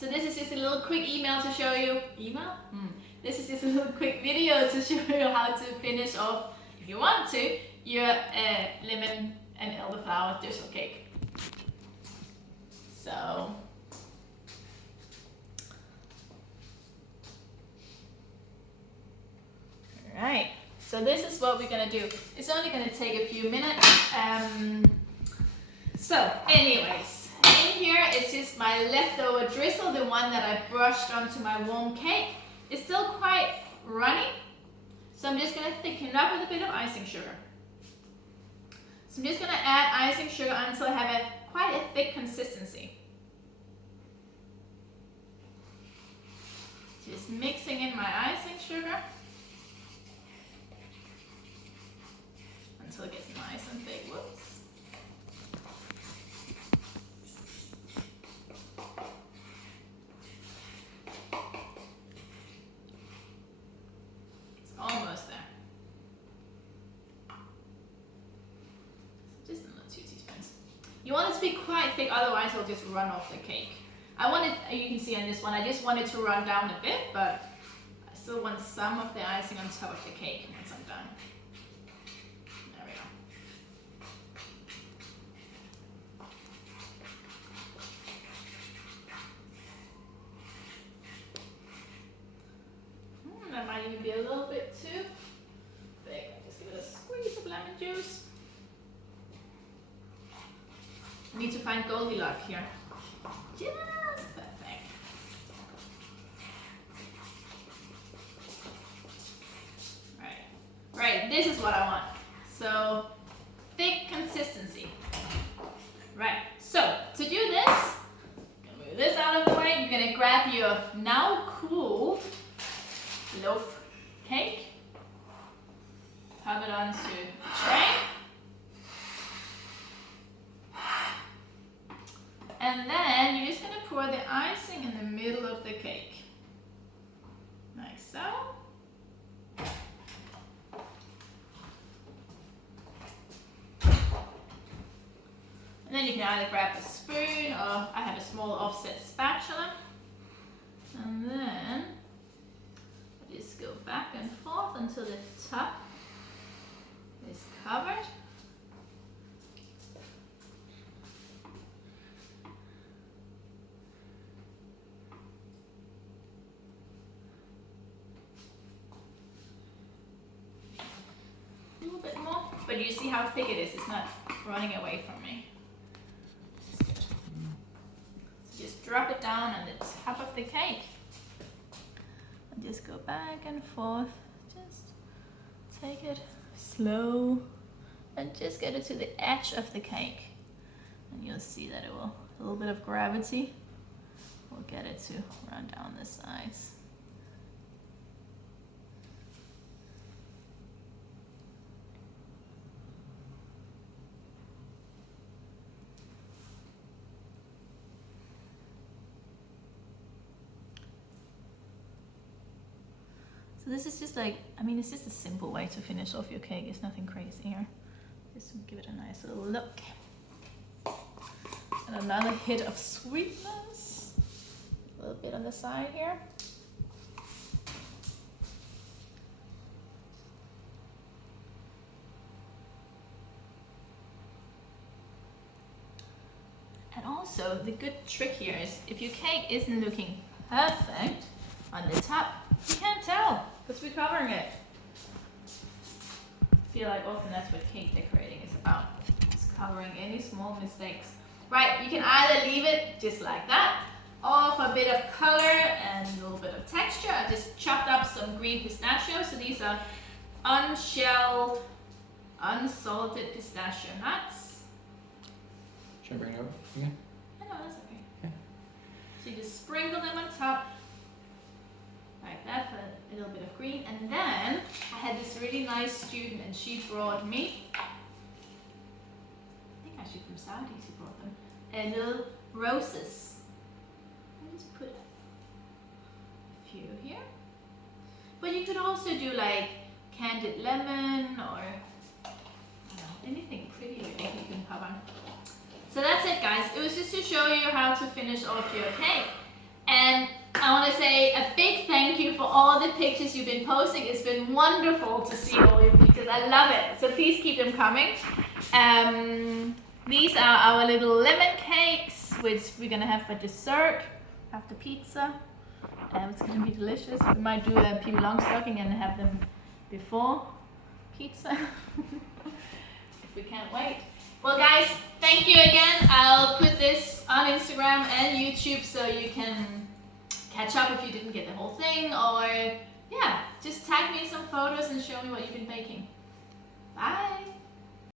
So this is just a little quick email to show you, This is just a little quick video to show you how to finish off, if you want to, your lemon and elderflower drizzle cake. So, alright, so this is what we're gonna do. It's only gonna take a few minutes. So anyways, in here is just my leftover drizzle, the one that I brushed onto my warm cake. It's still quite runny, so I'm just gonna thicken up with a bit of icing sugar. So I'm just gonna add icing sugar until I have quite a thick consistency. Just mixing in my icing sugar until it gets nice and thick. Whoops. It's almost there. Just another 2 teaspoons. You want it to be quite thick, otherwise it'll just run off the cake. I want it, you can see on this one, I just want it to run down a bit, but I still want some of the icing on top of the cake once I'm done. There we go. That might even be a little bit too thick. I'll just give it a squeeze of lemon juice. I need to find Goldilocks here. Just perfect. Right, this is what I want. So, thick consistency. Right, so to do this, move this out of the way. You're gonna grab your now cooled loaf cake, pop it onto the tray. And then you're just going to pour the icing in the middle of the cake, like so. And then you can either grab a spoon, or I have a small offset spatula. And then just go back and forth until the top is covered. But you see how thick it is, it's not running away from me. This is good. So just drop it down on the top of the cake. And just go back and forth. Just take it slow and just get it to the edge of the cake. And you'll see that it will, a little bit of gravity will get it to run down the sides. So this is just like, I mean, it's just a simple way to finish off your cake. It's nothing crazy here. Just give it a nice little look. And another hit of sweetness. A little bit on the side here. And also, the good trick here is if your cake isn't looking perfect on the top, you can't tell because we're covering it. I feel like often that's what cake decorating is about. It's covering any small mistakes. Right, you can either leave it just like that, or for a bit of color and a little bit of texture, I just chopped up some green pistachio. So these are unshelled, unsalted pistachio nuts. Should I bring it over again? No, that's okay. Yeah. So you just sprinkle them on top. Like that for a little bit of green. And then I had this really nice student and she brought me, I think actually from Saudi she brought them, little roses. I'll just put a few here. But you could also do like candied lemon or I don't know, anything pretty you think you can pop on. So that's it guys. It was just to show you how to finish off your cake. And I want to say a big thank you for all the pictures you've been posting. It's been wonderful to see all your pictures. I love it. So please keep them coming. These are our little lemon cakes, which we're going to have for dessert after pizza. It's going to be delicious. We might do a PB long stocking and have them before pizza. If we can't wait. Well guys, thank you again. I'll put this on Instagram and YouTube so you can catch up if you didn't get the whole thing, or yeah, just tag me some photos and show me what you've been baking. Bye!